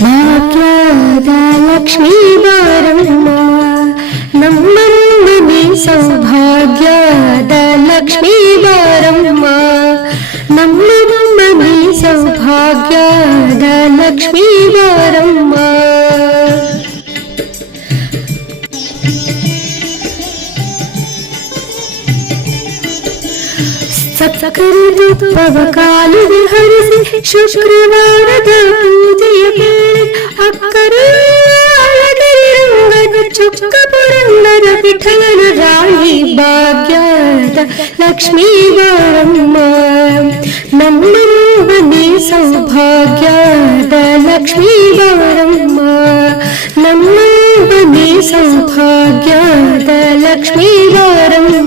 ಭಾಗ್ಯದ ಲಕ್ಷ್ಮೀ ಬಾರಮ್ಮ ನಮ್ಮನೆ ಸೌಭಾಗ್ಯದ ಲಕ್ಷ್ಮೀ ಬಾರಮ್ಮ ನಮ್ಮನೆ ಸೌಭಾಗ್ಯದ ಲಕ್ಷ್ಮೀ ಬಾರಮ್ಮ ಸಕ್ಕರೆ ತುಪ್ಪವ ಕಾಲಿಗೆ ಹರಿಸಿ ಶುಕ್ರವಾರದ ಪೂಜೆಯ ವೇಳೆ ಅಕ್ಕರೆ ರಂಗದ ಚೊಕ್ಕ ಪುರಂದರ ವಿಠಲನ ರಾಣಿ ಭಾಗ್ಯದ ಲಕ್ಷ್ಮೀ ಬಾರಮ್ಮ ನಮ್ಮ ಮನೆ ಸೌಭಾಗ್ಯದ ಲಕ್ಷ್ಮೀ ಬಾರಮ್ಮ ನಮ್ಮ ಮನೆ ಸೌಭಾಗ್ಯದ ಲಕ್ಷ್ಮೀ ಬಾರಮ್ಮ